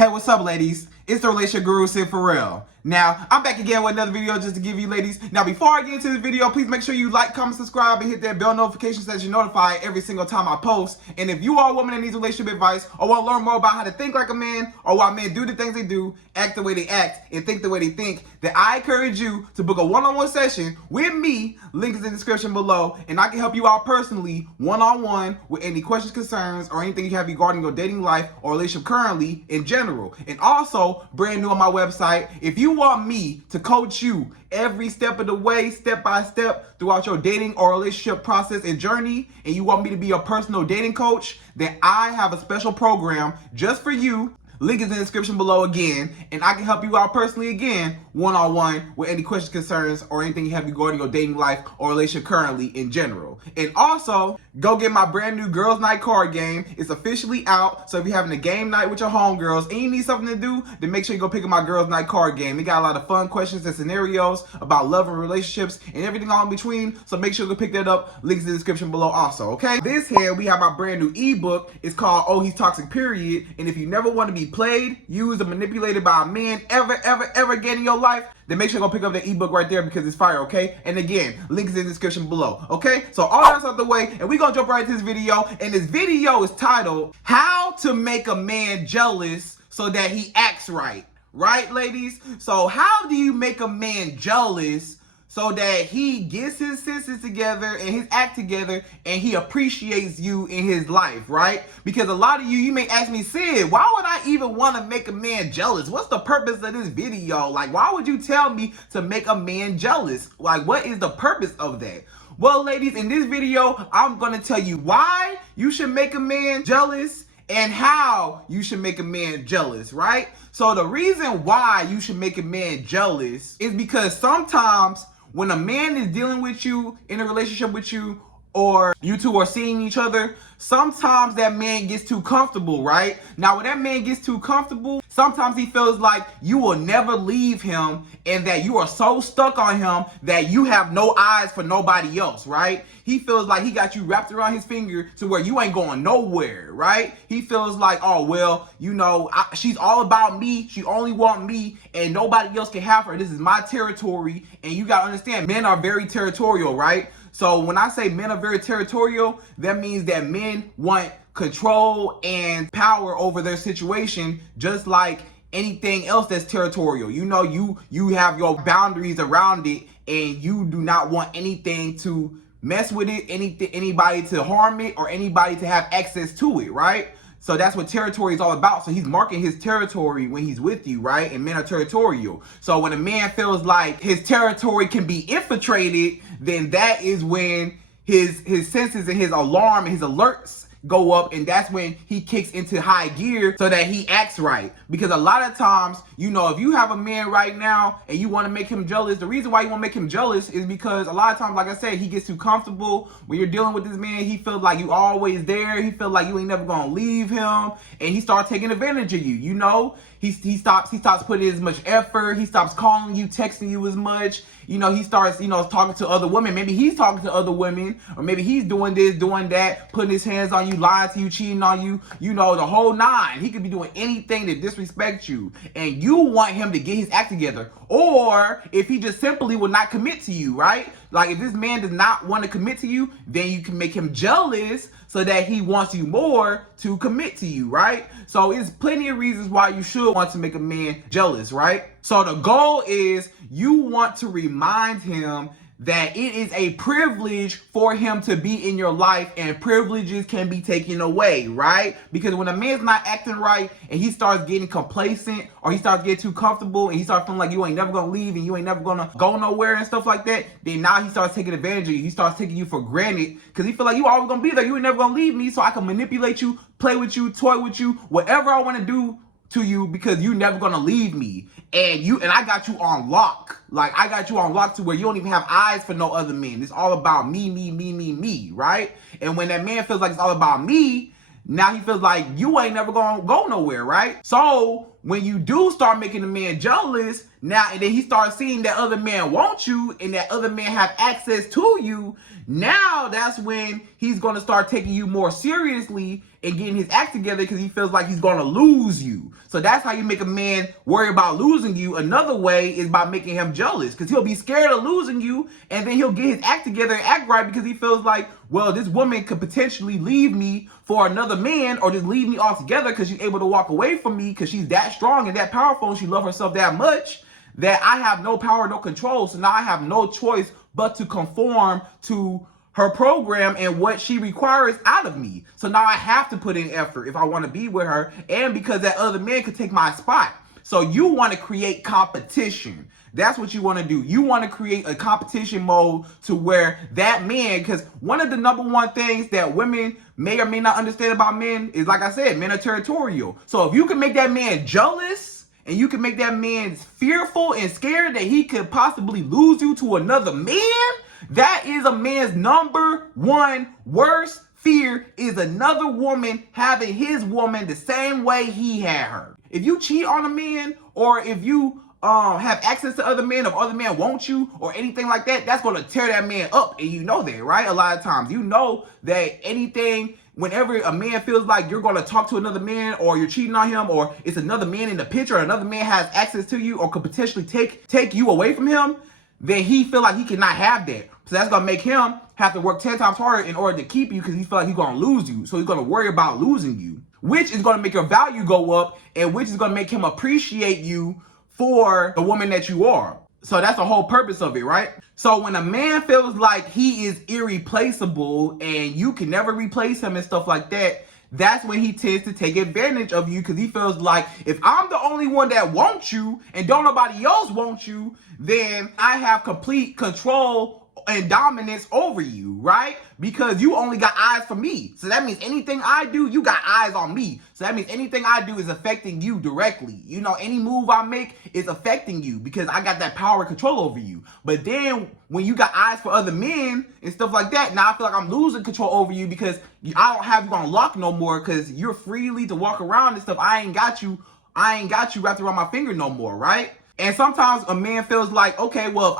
Hey, what's up, ladies? It's the relationship guru, Sydd Ferrell. Now, I'm back again with another video just to give you ladies. Now, before I get into this video, please make sure you like, comment, subscribe, and hit that bell notification so that you're notified every single time I post. And if you are a woman that needs relationship advice or want to learn more about how to think like a man or why men do the things they do, act the way they act, and think the way they think, then I encourage you to book a one-on-one session with me. Link is in the description below, and I can help you out personally, one-on-one, with any questions, concerns, or anything you have regarding your dating life or relationship currently in general. And also, brand new on my website, if you want me to coach you every step of the way, step by step, throughout your dating or relationship process and journey, and you want me to be your personal dating coach, then I have a special program just for you. Link is in the description below again, and I can help you out personally again, one-on-one, with any questions, concerns, or anything you have regarding your dating life or relationship currently in general. And also, go get my brand new Girls Night card game. It's officially out, so if you're having a game night with your homegirls and you need something to do, then make sure you go pick up my Girls Night card game. It got a lot of fun questions and scenarios about love and relationships and everything all in between, so make sure you go pick that up. Links in the description below also, okay? This here, we have my brand new ebook. It's called Oh, He's Toxic, Period. And if you never want to be played, used, or manipulated by a man ever again in your life, then make sure you go pick up the ebook right there because it's fire, okay? And again, link is in the description below, okay? So all that's out the way, and we're gonna jump right into this video. And this video is titled, How to Make a Man Jealous So That He Acts Right. Right, ladies? So how do you make a man jealous so that he gets his senses together and his act together and he appreciates you in his life, right? Because a lot of you may ask me, Sydd, why would I even want to make a man jealous? What's the purpose of this video? Like, why would you tell me to make a man jealous? Like, what is the purpose of that? Well, ladies, in this video, I'm going to tell you why you should make a man jealous and how you should make a man jealous, right? So the reason why you should make a man jealous is because sometimes when a man is dealing with you, in a relationship with you, or you two are seeing each other, sometimes that man gets too comfortable, right? Now, when that man gets too comfortable, sometimes he feels like you will never leave him and that you are so stuck on him that you have no eyes for nobody else, right? He feels like he got you wrapped around his finger to where you ain't going nowhere, right? He feels like, oh, well, you know, she's all about me. She only want me and nobody else can have her. This is my territory. And you got to understand, men are very territorial, right? So when I say men are very territorial, that means that men want control and power over their situation, just like anything else that's territorial. You know, you have your boundaries around it, and you do not want anything to mess with it, anybody to harm it, or anybody to have access to it, right? So that's what territory is all about. So he's marking his territory when he's with you, right? And men are territorial. So when a man feels like his territory can be infiltrated, then that is when his senses and his alarm and his alerts go up, and that's when he kicks into high gear so that he acts right. Because a lot of times, you know, if you have a man right now and you want to make him jealous, the reason why you want to make him jealous is because a lot of times, like I said, he gets too comfortable. When you're dealing with this man, he feels like you always there. He feels like you ain't never gonna leave him, and he starts taking advantage of you. You know, he stops putting as much effort. He stops calling you, texting you as much. You know, he starts, you know, talking to other women. Maybe he's talking to other women, or maybe he's doing this, doing that, putting his hands on you, lying to you, cheating on you, you know, the whole nine. He could be doing anything to disrespect you, and you want him to get his act together. Or if he just simply will not commit to you, right? Like, if this man does not want to commit to you, then you can make him jealous so that he wants you more to commit to you, right? So it's plenty of reasons why you should want to make a man jealous, right? So the goal is you want to remind him that it is a privilege for him to be in your life, and privileges can be taken away, right? Because when a man's not acting right and he starts getting complacent, or he starts getting too comfortable and he starts feeling like you ain't never gonna leave and you ain't never gonna go nowhere and stuff like that, then now he starts taking advantage of you. He starts taking you for granted because he feel like you always gonna be there. You ain't never gonna leave me, so I can manipulate you, play with you, toy with you, whatever I want to do to you, because you never gonna leave me. And I got you on lock. Like, I got you on lock to where you don't even have eyes for no other men. It's all about me, right? And when that man feels like it's all about me, now he feels like you ain't never gonna go nowhere, right? So when you do start making the man jealous, now and then he starts seeing that other man want you and that other man have access to you, now that's when he's going to start taking you more seriously and getting his act together because he feels like he's going to lose you. So that's how you make a man worry about losing you. Another way is by making him jealous, because he'll be scared of losing you, and then he'll get his act together and act right because he feels like, well, this woman could potentially leave me for another man or just leave me altogether because she's able to walk away from me because she's that strong and that powerful and she loves herself that much that I have no power, no control. So now I have no choice but to conform to her program and what she requires out of me. So now I have to put in effort if I want to be with her, and because that other man could take my spot. So you want to create competition. That's what you want to do. You want to create a competition mode to where that man, because one of the number one things that women may or may not understand about men is, like I said, men are territorial. So if you can make that man jealous and you can make that man fearful and scared that he could possibly lose you to another man, that is a man's number one worst fear, is another woman having his woman the same way he had her. If you cheat on a man, or if you have access to other men, if other men want you or anything like that, that's going to tear that man up. And you know that, right? A lot of times you know that anything, whenever a man feels like you're going to talk to another man or you're cheating on him or it's another man in the picture, or another man has access to you or could potentially take you away from him, then he feel like he cannot have that. So that's going to make him have to work 10 times harder in order to keep you because he feel like he's going to lose you. So he's going to worry about losing you, which is going to make your value go up and which is going to make him appreciate you for the woman that you are. So that's the whole purpose of it, right? So when a man feels like he is irreplaceable and you can never replace him and stuff like that, that's when he tends to take advantage of you because he feels like, if I'm the only one that wants you and don't nobody else want you, then I have complete control and dominance over you, right? Because you only got eyes for me. So that means anything I do, you got eyes on me. So that means anything I do is affecting you directly. You know, any move I make is affecting you because I got that power and control over you. But then when you got eyes for other men and stuff like that, now I feel like I'm losing control over you because I don't have you on lock no more because you're freely to walk around and stuff. I ain't got you wrapped around my finger no more, right? And sometimes a man feels like, okay, well,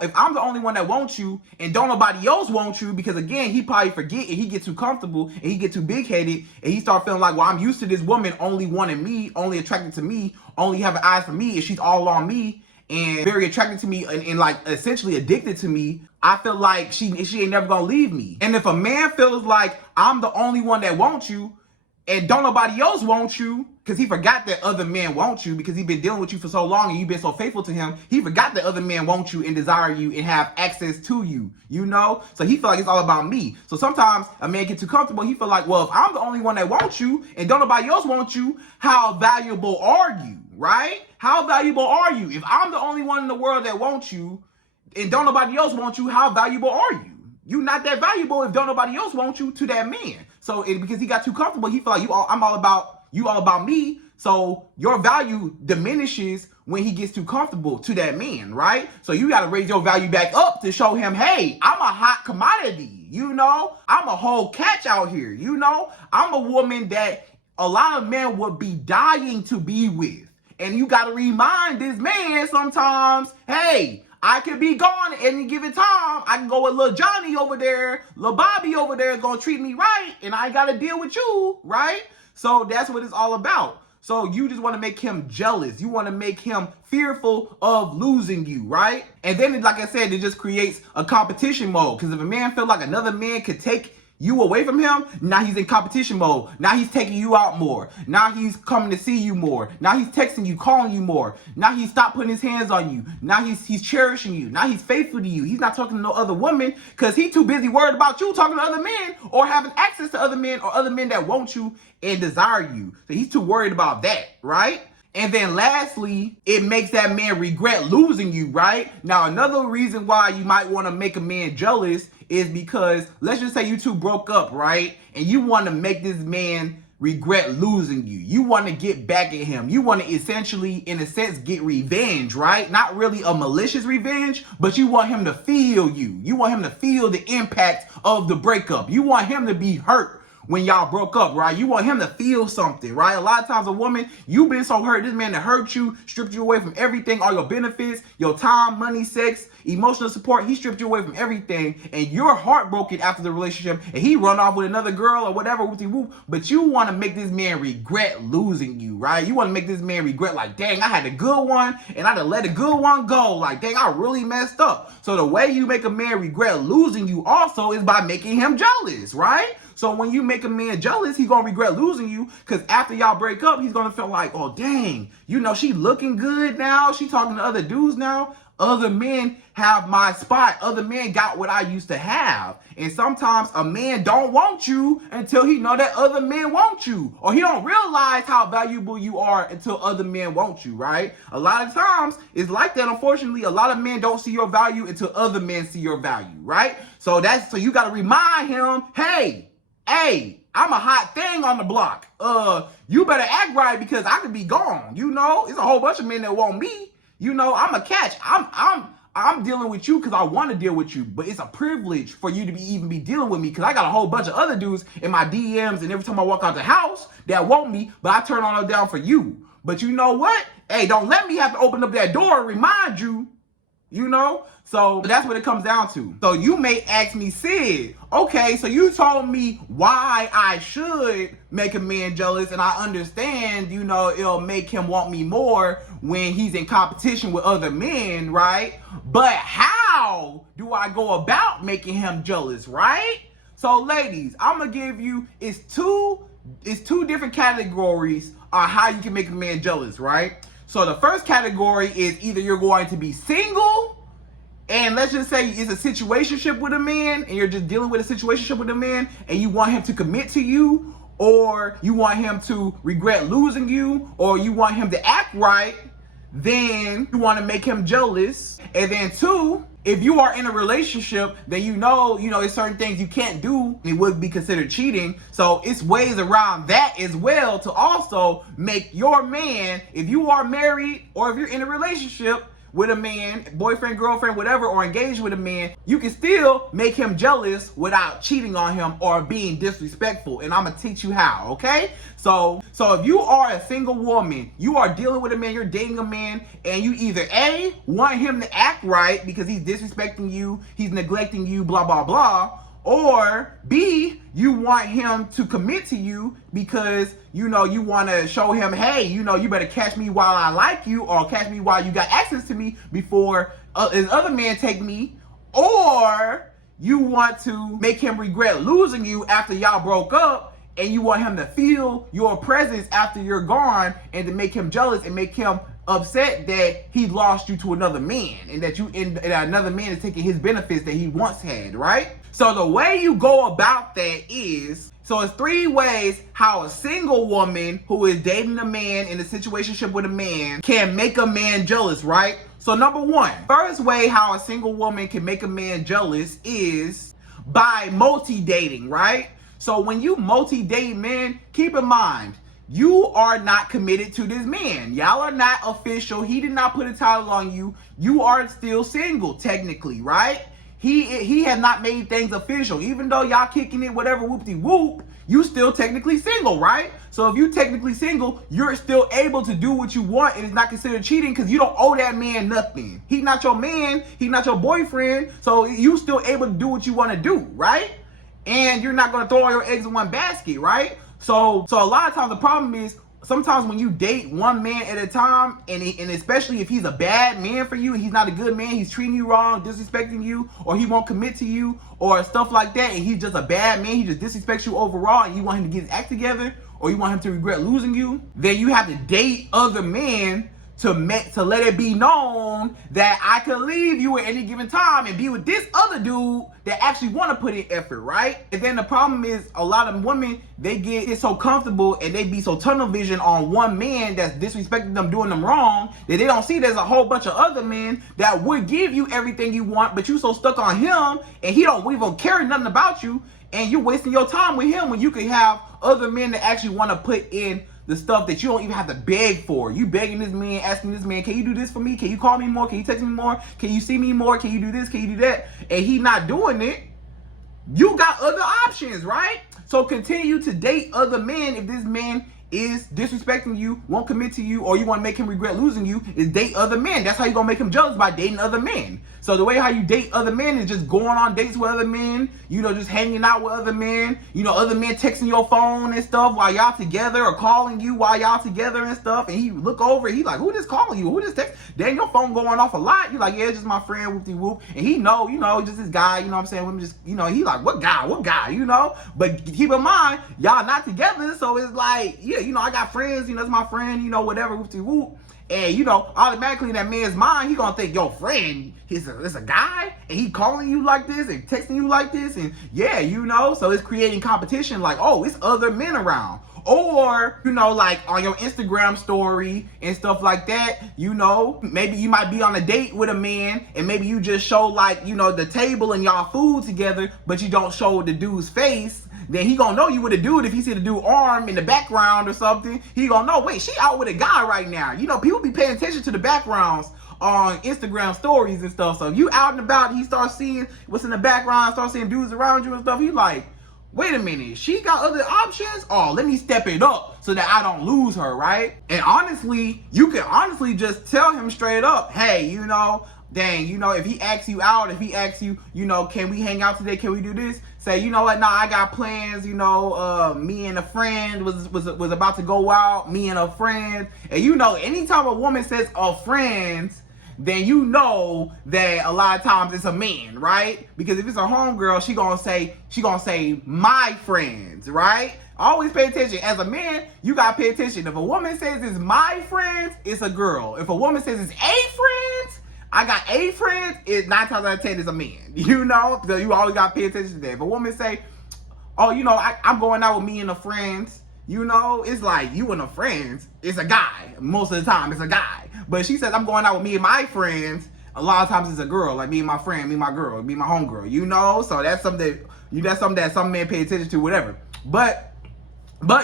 if I'm the only one that wants you and don't nobody else want you, because again, he probably forget and he get too comfortable and he get too big-headed and he start feeling like, well, I'm used to this woman only wanting me, only attracted to me, only having eyes for me, and she's all on me and very attracted to me and like essentially addicted to me. I feel like she ain't never gonna leave me. And if a man feels like I'm the only one that wants you and don't nobody else want you, because he forgot that other men want you because he's been dealing with you for so long and you've been so faithful to him, he forgot that other men want you and desire you and have access to you, you know? So he feel like it's all about me. So sometimes a man get too comfortable. He feel like, well, if I'm the only one that wants you and don't nobody else want you, how valuable are you, right? How valuable are you? If I'm the only one in the world that wants you and don't nobody else want you, how valuable are you? You not that valuable if don't nobody else want you to that man. So because he got too comfortable, he feel like I'm all about you, all about me. So your value diminishes when he gets too comfortable to that man, right? So you got to raise your value back up to show him, hey, I'm a hot commodity, you know? I'm a whole catch out here, you know? I'm a woman that a lot of men would be dying to be with. And you got to remind this man sometimes, hey, I could be gone at any given time. I can go with little Johnny over there. Little Bobby over there is going to treat me right. And I got to deal with you, right? So that's what it's all about. So you just want to make him jealous. You want to make him fearful of losing you, right? And then, like I said, it just creates a competition mode. Because if a man feel like another man could take you away from him, now he's in competition mode. Now he's taking you out more. Now he's coming to see you more. Now he's texting you, calling you more. Now he's stopped putting his hands on you. Now he's cherishing you. Now he's faithful to you. He's not talking to no other woman because he's too busy worried about you talking to other men or having access to other men or other men that want you and desire you. So he's too worried about that, right? And then lastly, it makes that man regret losing you, right? Now, another reason why you might want to make a man jealous is because, let's just say you two broke up, right? And you want to make this man regret losing you. You want to get back at him. You want to essentially, in a sense, get revenge, right? Not really a malicious revenge, but you want him to feel you. You want him to feel the impact of the breakup. You want him to be hurt when y'all broke up, right? You want him to feel something, right? A lot of times a woman, you've been so hurt, this man that hurt you, stripped you away from everything, all your benefits, your time, money, sex, emotional support. He stripped you away from everything, and you're heartbroken after the relationship, and he run off with another girl or whatever, but you want to make this man regret losing you, right? You want to make this man regret, like, dang, I had a good one, and I done let a good one go. Like, dang, I really messed up. So the way you make a man regret losing you also is by making him jealous, right? So when you make a man jealous, he's gonna regret losing you, because after y'all break up, he's gonna feel like, oh dang, you know, she looking good now, she talking to other dudes now, other men have my spot, other men got what I used to have. And sometimes a man don't want you until he know that other men want you, or he don't realize how valuable you are until other men want you, right? A lot of times it's like that. Unfortunately, a lot of men don't see your value until other men see your value, right? So you got to remind him, hey, I'm a hot thing on the block. You better act right, because I could be gone. You know, it's a whole bunch of men that want me. You know, I'm a catch. I'm dealing with you because I want to deal with you, but it's a privilege for you to even be dealing with me, because I got a whole bunch of other dudes in my DMs, and every time I walk out the house that want me, but I turn all them down for you. But you know what? Hey, don't let me have to open up that door and remind you. You know? So that's what it comes down to. So you may ask me, Sid, okay, so you told me why I should make a man jealous, and I understand, you know, it'll make him want me more when he's in competition with other men, right? But how do I go about making him jealous, right? So ladies, I'm gonna give you, it's two different categories on how you can make a man jealous, right? So the first category is either you're going to be single, and let's just say it's a situationship with a man, and you're just dealing with a situationship with a man, and you want him to commit to you, or you want him to regret losing you, or you want him to act right, then you want to make him jealous. And then two, if you are in a relationship, then you know, there's certain things you can't do, it would be considered cheating. So it's ways around that as well to also make your man, if you are married or if you're in a relationship with a man, boyfriend, girlfriend, whatever, or engaged with a man, you can still make him jealous without cheating on him or being disrespectful. And I'm gonna teach you how, okay? So if you are a single woman, you are dealing with a man, you're dating a man, and you either A, want him to act right because he's disrespecting you, he's neglecting you, blah, blah, blah, or B, you want him to commit to you because, you know, you want to show him, hey, you know, you better catch me while I like you, or catch me while you got access to me before this other man take me, or you want to make him regret losing you after y'all broke up, and you want him to feel your presence after you're gone, and to make him jealous and make him upset that he lost you to another man, and that another man is taking his benefits that he once had, right? So the way you go about that is, so it's three ways how a single woman who is dating a man in a situationship with a man can make a man jealous, right? So number one, first way how a single woman can make a man jealous is by multi-dating, right? So when you multi-date men, keep in mind, you are not committed to this man. Y'all are not official. He did not put a title on you. You are still single, technically, right? He has not made things official. Even though y'all kicking it, whatever, whoop-de-whoop, you still technically single, right? So if you technically single, you're still able to do what you want, and it's not considered cheating because you don't owe that man nothing. He's not your man. He's not your boyfriend. So you still able to do what you want to do, right? And you're not going to throw all your eggs in one basket, right? So a lot of times the problem is, sometimes when you date one man at a time, and especially if he's a bad man for you, and he's not a good man, he's treating you wrong, disrespecting you, or he won't commit to you, or stuff like that, and he's just a bad man, he just disrespects you overall, and you want him to get his act together, or you want him to regret losing you, then you have to date other men to let it be known that I could leave you at any given time and be with this other dude that actually want to put in effort, right? And then the problem is, a lot of women, they get so comfortable and they be so tunnel vision on one man that's disrespecting them, doing them wrong, that they don't see there's a whole bunch of other men that would give you everything you want, but you so stuck on him and he don't even care nothing about you, and you're wasting your time with him when you could have other men that actually want to put in the stuff that you don't even have to beg for. You begging this man, asking this man, can you do this for me? Can you call me more? Can you text me more? Can you see me more? Can you do this? Can you do that? And he not doing it. You got other options, right? So continue to date other men if this man is disrespecting you, won't commit to you, or you want to make him regret losing you, is date other men. That's how you're going to make him jealous, by dating other men. So the way how you date other men is just going on dates with other men, just hanging out with other men, other men texting your phone and stuff while y'all together, or calling you while y'all together and stuff, and he look over, he like, who this calling you? Who this text? Then your phone going off a lot. You like, yeah, it's just my friend, whoop-de-whoop. And he know, just this guy, what I'm saying? Women just, he like, what guy? But keep in mind, y'all not together, so it's like, yeah, I got friends, that's my friend, whatever, whoop-de-whoop. And, automatically in that man's mind, he gonna think, your friend, it's a guy, and he calling you like this, and texting you like this, and yeah, so it's creating competition, like, oh, it's other men around. Or, like on your Instagram story and stuff like that, maybe you might be on a date with a man, and maybe you just show like, the table and y'all food together, but you don't show the dude's face. Then he gonna know you with a dude if he see the dude arm in the background or something. He gonna know, wait, she out with a guy right now. People be paying attention to the backgrounds on Instagram stories and stuff. So if you out and about, he starts seeing what's in the background, starts seeing dudes around you and stuff. He like, wait a minute, she got other options? Oh, let me step it up so that I don't lose her, right? And honestly, you can honestly just tell him straight up, hey, dang, if he asks you out, if he asks you, can we hang out today? Can we do this? Say, you know what? Nah, I got plans. Me and a friend was about to go out. Me and a friend, and anytime a woman says a friend, then that a lot of times it's a man, right? Because if it's a homegirl, she gonna say my friends, right? Always pay attention. As a man, you gotta pay attention. If a woman says it's my friends, it's a girl. If a woman says it's a friend, I got a friend, 9 times out of 10 is a man, because you always got to pay attention to that. If a woman say, oh, I'm going out with me and a friends, it's like you and a friends, it's a guy. Most of the time, it's a guy. But if she says, I'm going out with me and my friends, a lot of times it's a girl, like me and my friend, me and my girl, me and my homegirl, So that's something that some men pay attention to, whatever. But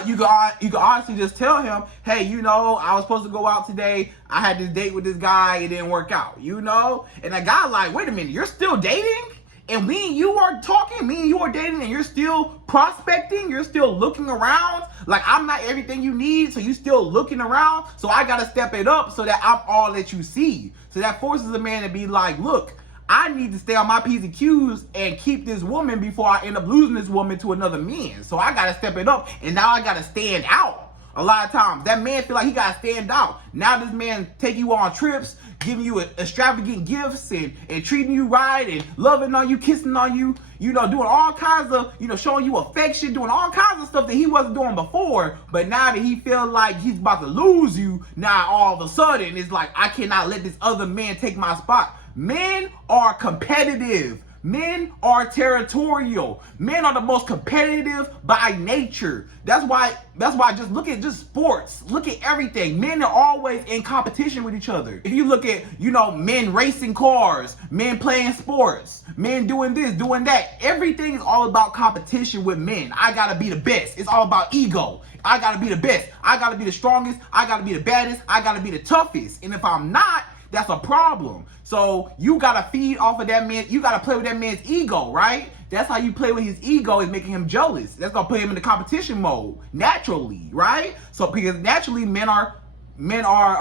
you can honestly just tell him, hey, I was supposed to go out today. I had this date with this guy. It didn't work out, And a guy like, wait a minute, you're still dating? And me and you are talking, me and you are dating, and you're still prospecting, you're still looking around. Like, I'm not everything you need, so you still looking around. So I got to step it up so that I'm all that you see. So that forces a man to be like, look, I need to stay on my P's and Q's and keep this woman before I end up losing this woman to another man. So I got to step it up, and now I got to stand out. A lot of times, that man feel like he got to stand out. Now this man take you on trips, giving you extravagant gifts and treating you right and loving on you, kissing on you, doing all kinds of, showing you affection, doing all kinds of stuff that he wasn't doing before. But now that he feel like he's about to lose you, now all of a sudden it's like, I cannot let this other man take my spot. Men are competitive. Men are territorial. Men are the most competitive by nature. That's why just look at sports. Look at everything. Men are always in competition with each other. If you look at, men racing cars, men playing sports, men doing this, doing that. Everything is all about competition with men. I gotta be the best. It's all about ego. I gotta be the best. I gotta be the strongest. I gotta be the baddest. I gotta be the toughest. And if I'm not, that's a problem. So you gotta feed off of that man. You gotta play with that man's ego, right? That's how you play with his ego, is making him jealous. That's gonna put him in the competition mode naturally, right? So because naturally men are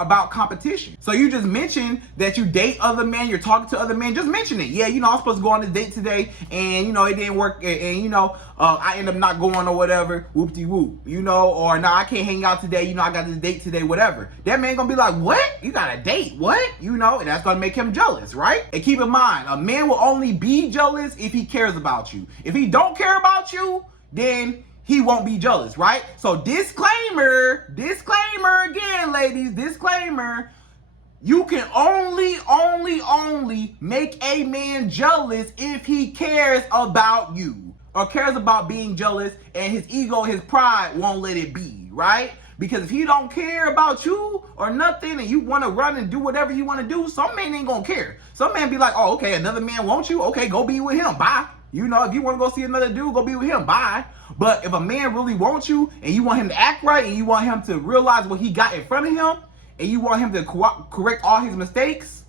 about competition. So you just mentioned that you date other men, you're talking to other men. Just mention it. Yeah, I'm supposed to go on this date today, and it didn't work, and I end up not going or whatever. Whoop-de-whoop. Or no, I can't hang out today. I got this date today, whatever. That man gonna be like, what? You got a date? What? And that's gonna make him jealous, right? And keep in mind, a man will only be jealous if he cares about you. If he don't care about you, then he won't be jealous, right? So disclaimer again, ladies, disclaimer. You can only make a man jealous if he cares about you or cares about being jealous, and his ego, his pride won't let it be, right? Because if he don't care about you or nothing, and you want to run and do whatever you want to do, some men ain't gonna care. Some men be like, oh, okay, another man wants you, okay, go be with him, bye. If you want to go see another dude, go be with him, bye. But if a man really wants you, and you want him to act right, and you want him to realize what he got in front of him, and you want him to correct all his mistakes,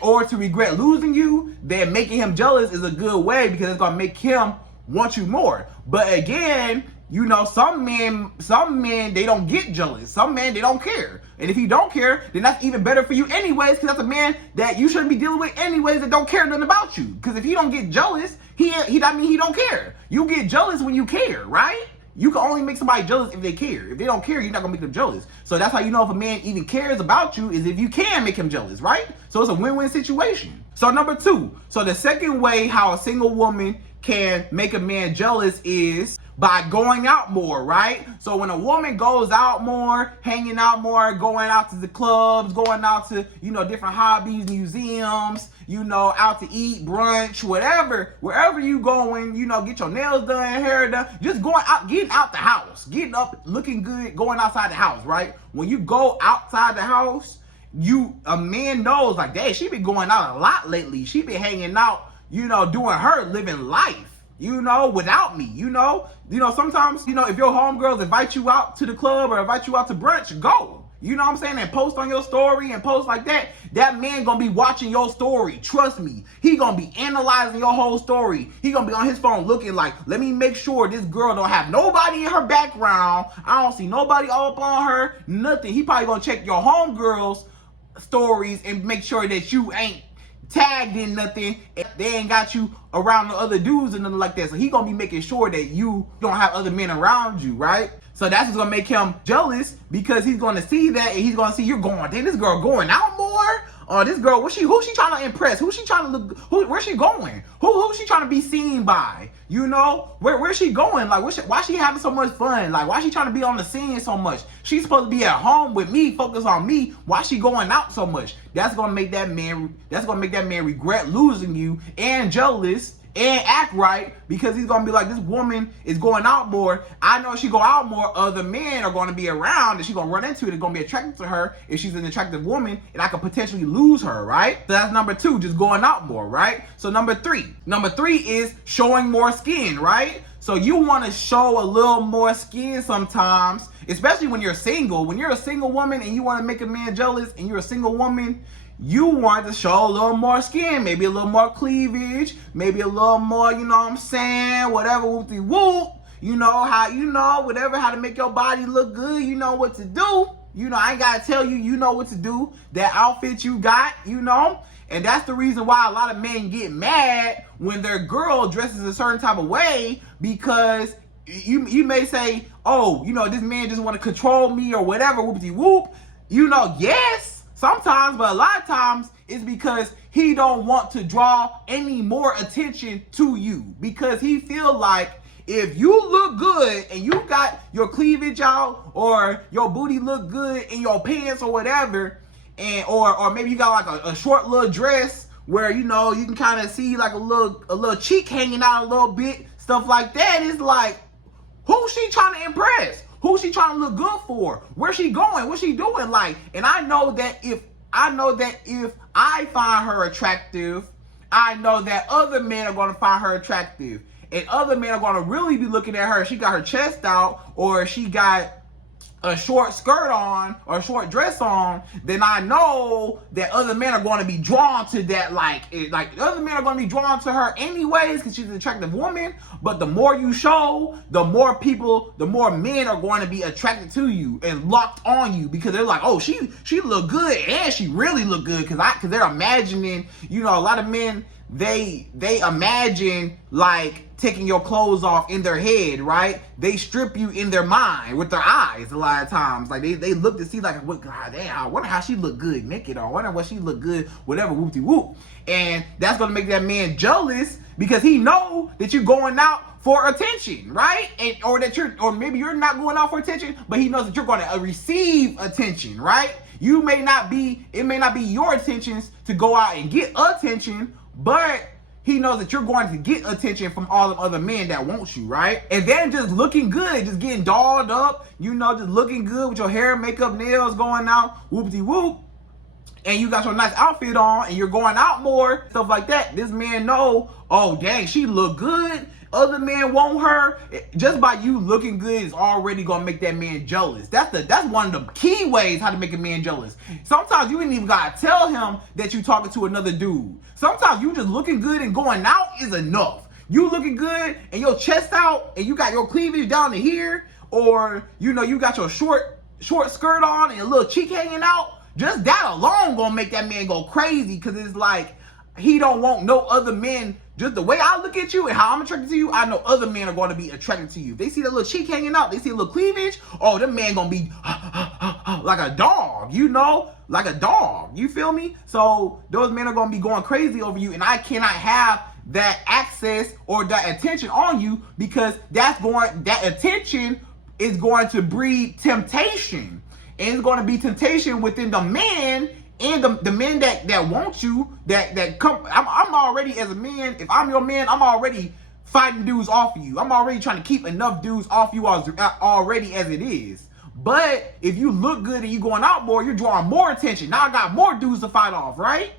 or to regret losing you, then making him jealous is a good way, because it's gonna make him want you more. But again, you know, some men, they don't get jealous. Some men, they don't care. And if you don't care, then that's even better for you anyways, because that's a man that you shouldn't be dealing with anyways that don't care nothing about you. Because if he don't get jealous, that means he don't care. You get jealous when you care, right? You can only make somebody jealous if they care. If they don't care, you're not gonna make them jealous. So that's how you know if a man even cares about you, is if you can make him jealous, right? So it's a win-win situation. So number 2, so the second way how a single woman can make a man jealous is by going out more, right? So when a woman goes out more, hanging out more, going out to the clubs, going out to, you know, different hobbies, museums, you know, out to eat, brunch, whatever, wherever you going, you know, get your nails done, hair done, just going out, getting out the house, getting up, looking good, going outside the house, right? When you go outside the house, a man knows, like, dang, she been going out a lot lately. She been hanging out, you know, doing her, living life, you know, without me, you know, sometimes, you know, if your homegirls invite you out to the club or invite you out to brunch, go, you know what I'm saying, and post on your story and post like that, that man gonna be watching your story, trust me, he gonna be analyzing your whole story, he gonna be on his phone looking like, let me make sure this girl don't have nobody in her background, I don't see nobody all up on her, nothing. He probably gonna check your homegirls stories and make sure that you ain't tagged in nothing, they ain't got you around the other dudes and nothing like that. So he gonna be making sure that you don't have other men around you, right? So that's what's gonna make him jealous, because he's gonna see that and he's gonna see you're going, dang, this girl going out more. Or this girl, who she trying to impress? Who's she trying to look? Where's she going? Who's she trying to be seen by? You know, where's she going? Like, why she having so much fun? Like, why she trying to be on the scene so much? She's supposed to be at home with me, focus on me. Why she going out so much? That's gonna make that man. That's gonna make that man regret losing you and jealous and act right, because he's gonna be like, this woman is going out more. I know if she go out more, other men are gonna be around and she's gonna run into it and gonna be attracted to her if she's an attractive woman, and I could potentially lose her, right? So that's number 2, just going out more, right? So number 3 is showing more skin, right? So you want to show a little more skin sometimes, especially when you're single. When you're a single woman and you want to make a man jealous and you're a single woman, you want to show a little more skin, maybe a little more cleavage, maybe a little more, you know what I'm saying, whatever, whoop-de-whoop, you know, whatever, how to make your body look good, you know what to do, you know, I ain't got to tell you, you know what to do, that outfit you got, you know, and that's the reason why a lot of men get mad when their girl dresses a certain type of way, because you may say, oh, you know, this man just want to control me or whatever, whoop-de-whoop, you know, yes, sometimes, but a lot of times it's because he don't want to draw any more attention to you, because he feel like if you look good and you got your cleavage out, or your booty look good in your pants or whatever, and or maybe you got like a short little dress where, you know, you can kind of see like a little cheek hanging out a little bit, stuff like that, it's like, who's she trying to impress? Who's she trying to look good for? Where's she going? What's she doing? Like, and I know that if I find her attractive, I know that other men are going to find her attractive. And other men are going to really be looking at her. She got her chest out, or she got a short skirt on or a short dress on, then I know that other men are going to be drawn to that. Like other men are going to be drawn to her anyways, because she's an attractive woman. But the more you show, the more men are going to be attracted to you and locked on you, because they're like, oh, she look good, and she really look good, because they're imagining, you know, a lot of men, they imagine like taking your clothes off in their head, right? They strip you in their mind with their eyes a lot of times. Like they look to see like, what, God damn, I wonder how she look good naked, or I wonder what she look good, whatever, whoop-de-whoop. And that's gonna make that man jealous, because he know that you're going out for attention, right? Or maybe you're not going out for attention, but he knows that you're gonna receive attention, right? It may not be your intentions to go out and get attention, but he knows that you're going to get attention from all the other men that want you, right? And then just looking good, just getting dolled up, you know, just looking good with your hair, makeup, nails going out, whoop-de-whoop, and you got your nice outfit on, and you're going out more, stuff like that. This man know, oh, dang, she look good. Other men want her. Just by you looking good is already gonna make that man jealous. That's one of the key ways how to make a man jealous. Sometimes you ain't even gotta tell him that you talking to another dude. Sometimes you just looking good and going out is enough. You looking good and your chest out and you got your cleavage down to here, or you know, you got your short skirt on and a little cheek hanging out, just that alone gonna make that man go crazy, because it's like he don't want no other men. Just the way I look at you and how I'm attracted to you, I know other men are going to be attracted to you. If they see that little cheek hanging out, they see a little cleavage, oh, them man gonna be like a dog, you know, like a dog. You feel me? So those men are gonna be going crazy over you, and I cannot have that access or that attention on you, because that attention is going to breed temptation, and it's going to be temptation within the man. And the men that want you, that come, I'm already, as a man, if I'm your man, I'm already fighting dudes off of you. I'm already trying to keep enough dudes off you already as it is. But if you look good and you going out more, you're drawing more attention. Now I got more dudes to fight off, right?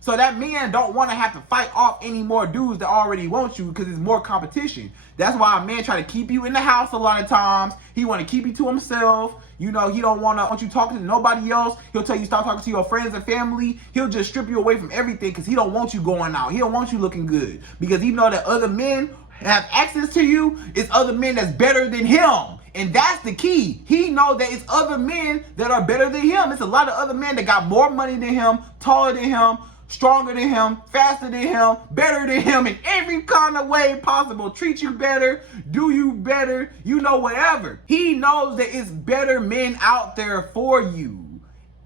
So that man don't want to have to fight off any more dudes that already want you, because it's more competition. That's why a man try to keep you in the house a lot of times. He want to keep you to himself. You know, he don't want you talking to nobody else. He'll tell you stop talking to your friends and family. He'll just strip you away from everything, because he don't want you going out. He don't want you looking good, because he know that other men have access to you. It's other men that's better than him. And that's the key. He know that it's other men that are better than him. It's a lot of other men that got more money than him, taller than him, stronger than him, faster than him, better than him in every kind of way possible. Treat you better, do you better, you know, whatever. He knows that it's better men out there for you.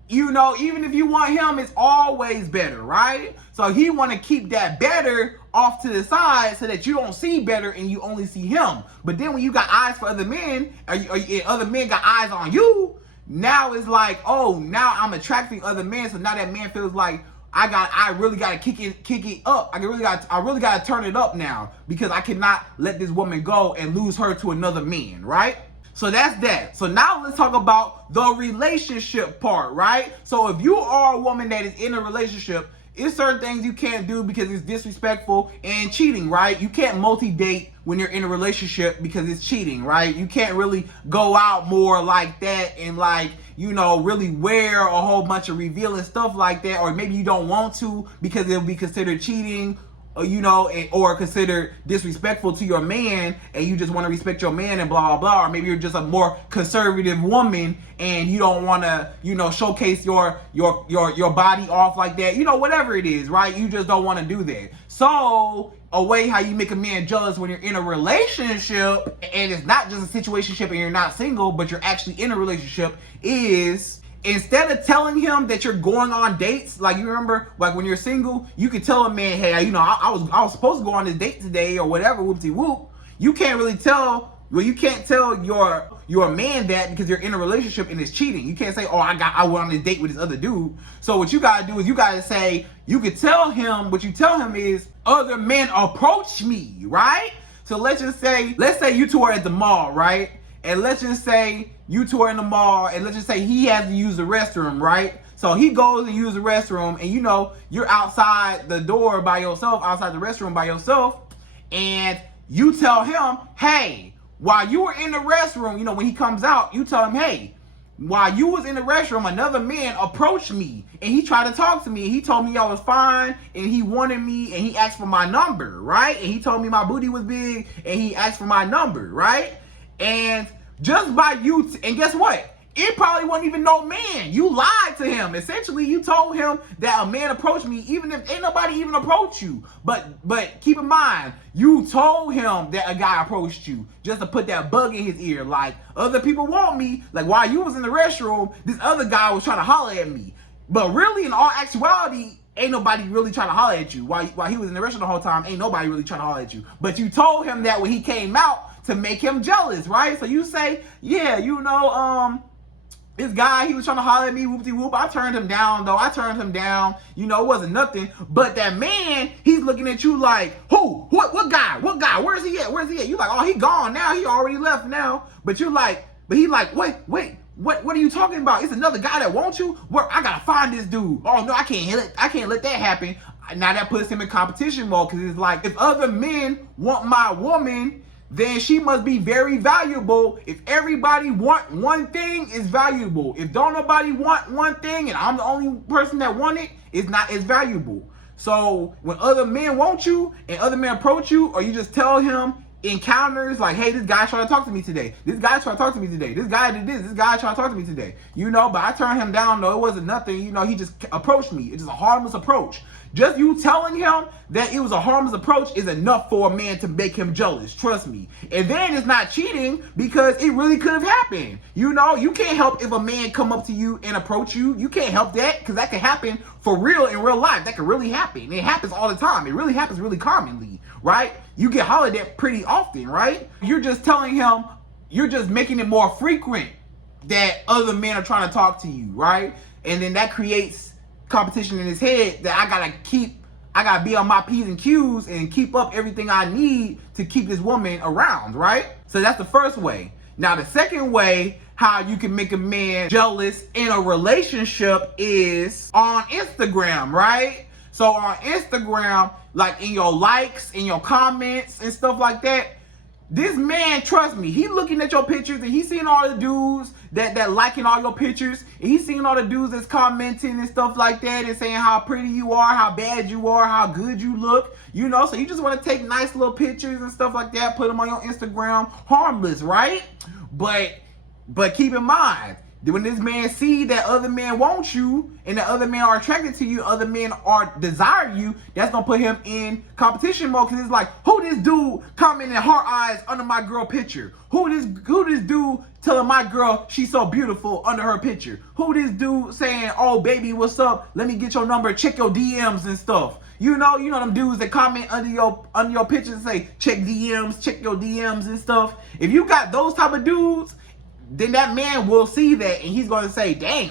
You know, even if you want him, it's always better, right? So he want to keep that better off to the side so that you don't see better and you only see him. But then when you got eyes for other men, or other men got eyes on you, now it's like, oh, now I'm attracting other men. So now that man feels like, I really gotta kick it up. I really gotta turn it up now, because I cannot let this woman go and lose her to another man, right? So that's that. So now let's talk about the relationship part, right? So if you are a woman that is in a relationship, it's certain things you can't do because it's disrespectful and cheating, right? You can't multi-date when you're in a relationship because it's cheating, right? You can't really go out more like that and, like, you know, really wear a whole bunch of revealing stuff like that, or maybe you don't want to because it'll be considered cheating, or, you know, or considered disrespectful to your man, and you just want to respect your man and blah, blah, blah. Or maybe you're just a more conservative woman and you don't want to, you know, showcase your body off like that. You know, whatever it is, right? You just don't want to do that. So a way how you make a man jealous when you're in a relationship, and it's not just a situationship and you're not single, but you're actually in a relationship, is instead of telling him that you're going on dates, like, you remember, like when you're single, you could tell a man, hey, you know, I was supposed to go on this date today or whatever, whoopsie whoop. You can't really tell. Well, you can't tell your man that, because you're in a relationship and it's cheating. You can't say, oh, I went on this date with this other dude. So what you gotta do is you gotta say, you could tell him, what you tell him is, other men approach me, right? So let's say you two are at the mall, right? And let's just say you two are in the mall, and let's just say he has to use the restroom, right? So he goes and uses the restroom, and you know, you're outside the door by yourself, outside the restroom by yourself, and you tell him, hey, while you were in the restroom, you know, when he comes out, you tell him, hey, while you was in the restroom, another man approached me and he tried to talk to me. He told me I was fine and he wanted me and he asked for my number, right? And he told me my booty was big and he asked for my number, right? And just by you, and guess what? It probably wasn't even no man. You lied to him. Essentially, you told him that a man approached me, even if ain't nobody even approached you. But keep in mind, you told him that a guy approached you just to put that bug in his ear. Like, other people want me. Like, while you was in the restroom, this other guy was trying to holler at me. But really, in all actuality, ain't nobody really trying to holler at you. While he was in the restroom the whole time, ain't nobody really trying to holler at you. But you told him that when he came out to make him jealous, right? So you say, yeah, you know, this guy, he was trying to holler at me, whoopty whoop. I turned him down, though. I turned him down. You know, it wasn't nothing. But that man, he's looking at you like, who? What guy? What guy? Where's he at? Where's he at? You like, oh, he gone now. He already left now. But you're like, but he like, wait. What are you talking about? It's another guy that wants you? Where I gotta find this dude. Oh no, I can't let that happen. Now that puts him in competition mode, because it's like, if other men want my woman, then she must be very valuable. If everybody want one thing, it's valuable. If don't nobody want one thing and I'm the only person that want it, it's not as valuable. So when other men want you and other men approach you, or you just tell him encounters like, hey, this guy trying to talk to me today. This guy trying to talk to me today. This guy did this. This guy trying to talk to me today. You know, but I turned him down. No, it wasn't nothing. You know, he just approached me. It's just a harmless approach. Just you telling him that it was a harmless approach is enough for a man to make him jealous. Trust me. And then it's not cheating because it really could have happened. You know, you can't help if a man come up to you and approach you. You can't help that because that can happen for real in real life. That can really happen. It happens all the time. It really happens really commonly, right? You get hollered at pretty often, right? You're just telling him, you're just making it more frequent that other men are trying to talk to you, right? And then that creates competition in his head that I gotta be on my P's and Q's and keep up everything I need to keep this woman around, right? So that's the first way. Now the second way how you can make a man jealous in a relationship is on Instagram, right? So on Instagram, like in your likes, in your comments and stuff like that, this man, trust me, he looking at your pictures and he's seeing all the dudes that liking all your pictures, and he's seeing all the dudes that's commenting and stuff like that and saying how pretty you are, how bad you are, how good you look, you know. So you just want to take nice little pictures and stuff like that, put them on your Instagram, harmless, right? But keep in mind, when this man see that other men want you and that other men are attracted to you, other men are desire you, that's gonna put him in competition mode, because it's like, who this dude commenting heart eyes under my girl picture? Who this dude telling my girl she's so beautiful under her picture? Who this dude saying, oh baby, what's up? Let me get your number, check your DMs and stuff. You know them dudes that comment under your pictures and say, check DMs, check your DMs and stuff. If you got those type of dudes, then that man will see that and he's going to say, dang,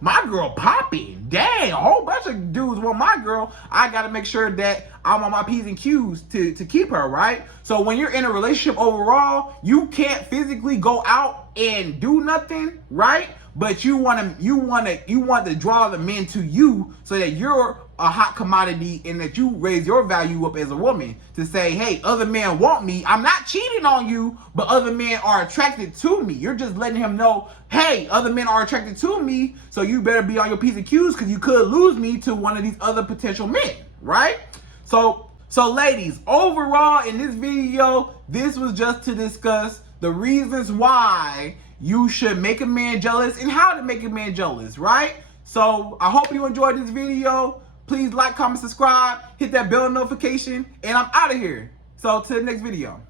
my girl popping. Dang, a whole bunch of dudes want my girl. I got to make sure that I'm on my P's and Q's to keep her, right? So when you're in a relationship overall, you can't physically go out and do nothing, right? But you want to draw the men to you so that you're a hot commodity and that you raise your value up as a woman to say, hey, other men want me. I'm not cheating on you, but other men are attracted to me. You're just letting him know, hey, other men are attracted to me, so you better be on your P's and Q's because you could lose me to one of these other potential men, right? So ladies, overall in this video, this was just to discuss the reasons why you should make a man jealous and how to make a man jealous, right? So I hope you enjoyed this video. Please like, comment, subscribe, hit that bell notification, and I'm out of here. So to the next video.